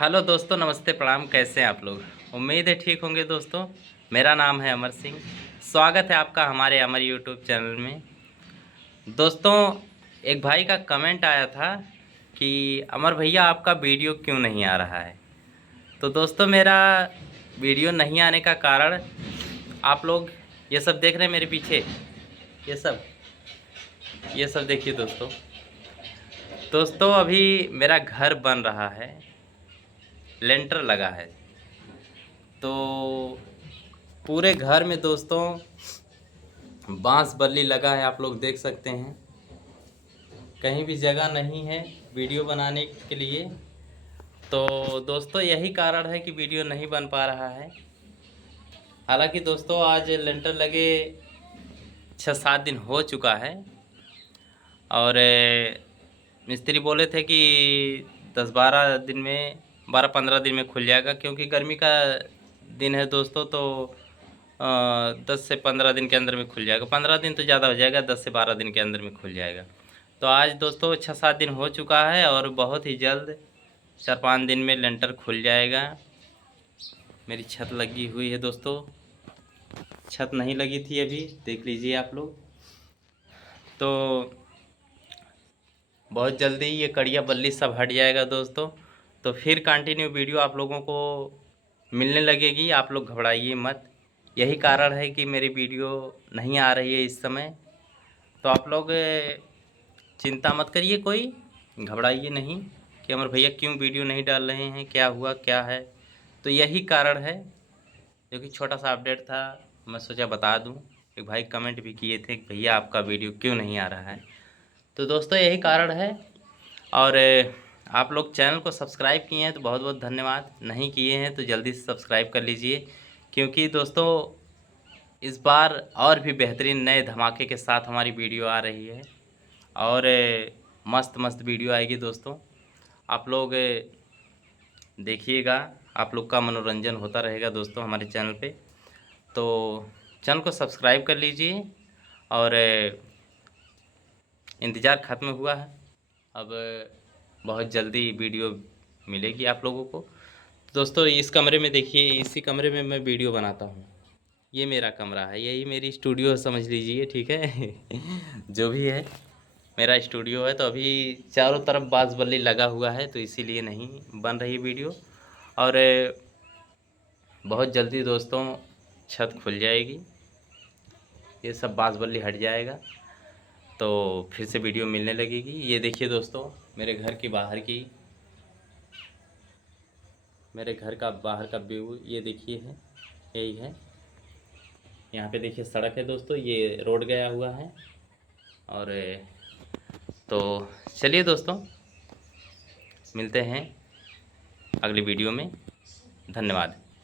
Hello दोस्तों, नमस्ते, प्रणाम। कैसे हैं आप लोग? उम्मीद है ठीक होंगे दोस्तों। मेरा नाम है अमर सिंह। स्वागत है आपका हमारे अमर यूट्यूब चैनल में। दोस्तों, एक भाई का कमेंट आया था कि अमर भैया आपका वीडियो क्यों नहीं आ रहा है। तो दोस्तों, मेरा वीडियो नहीं आने का कारण आप लोग ये सब देख रहे हैं मेरे पीछे। ये सब देखिए दोस्तों। दोस्तों, अभी मेरा घर बन रहा है, लेंटर लगा है। तो पूरे घर में दोस्तों बांस बल्ली लगा है, आप लोग देख सकते हैं। कहीं भी जगह नहीं है वीडियो बनाने के लिए। तो दोस्तों, यही कारण है कि वीडियो नहीं बन पा रहा है। हालांकि दोस्तों, आज लेंटर लगे 6-7 दिन हो चुका है और मिस्त्री बोले थे कि 10-12 दिन में, 12-15 दिन में खुल जाएगा, क्योंकि गर्मी का दिन है दोस्तों। तो 10 से 15 दिन के अंदर में खुल जाएगा। 15 दिन तो ज़्यादा हो जाएगा, 10 से 12 दिन के अंदर में खुल जाएगा। तो आज दोस्तों 6-7 दिन हो चुका है और बहुत ही जल्द 4-5 दिन में लेंटर खुल जाएगा। मेरी छत लगी हुई है दोस्तों, छत नहीं लगी थी अभी, देख लीजिए आप लोग। तो बहुत जल्दी ये कड़िया बल्ली सब हट जाएगा दोस्तों। तो फिर कंटिन्यू वीडियो आप लोगों को मिलने लगेगी। आप लोग घबराइए मत। यही कारण है कि मेरी वीडियो नहीं आ रही है इस समय। तो आप लोग चिंता मत करिए, कोई घबराइए नहीं कि अमर भैया क्यों वीडियो नहीं डाल रहे हैं, क्या हुआ, क्या है। तो यही कारण है, जो कि छोटा सा अपडेट था, मैं सोचा बता दूं। एक भाई कमेंट भी किए थे कि भैया आपका वीडियो क्यों नहीं आ रहा है। तो दोस्तों, यही कारण है। और आप लोग चैनल को सब्सक्राइब किए हैं तो बहुत बहुत धन्यवाद। नहीं किए हैं तो जल्दी से सब्सक्राइब कर लीजिए, क्योंकि दोस्तों इस बार और भी बेहतरीन नए धमाके के साथ हमारी वीडियो आ रही है। और मस्त मस्त वीडियो आएगी दोस्तों। आप लोग देखिएगा, आप लोग का मनोरंजन होता रहेगा दोस्तों हमारे चैनल पे। तो चैनल को सब्सक्राइब कर लीजिए। और इंतज़ार ख़त्म हुआ है, अब बहुत जल्दी वीडियो मिलेगी आप लोगों को। दोस्तों, इस कमरे में देखिए, इसी कमरे में मैं वीडियो बनाता हूँ। ये मेरा कमरा है, यही मेरी स्टूडियो समझ लीजिए, ठीक है। जो भी है, मेरा स्टूडियो है। तो अभी चारों तरफ बांस बल्ली लगा हुआ है, तो इसीलिए नहीं बन रही वीडियो। और बहुत जल्दी दोस्तों छत खुल जाएगी, ये सब बांस बल्ली हट जाएगा, तो फिर से वीडियो मिलने लगेगी। ये देखिए दोस्तों, मेरे घर की बाहर की, मेरे घर का बाहर का व्यू ये देखिए है, यही है। यहाँ पे देखिए सड़क है दोस्तों, ये रोड गया हुआ है। और तो चलिए दोस्तों, मिलते हैं अगली वीडियो में। धन्यवाद।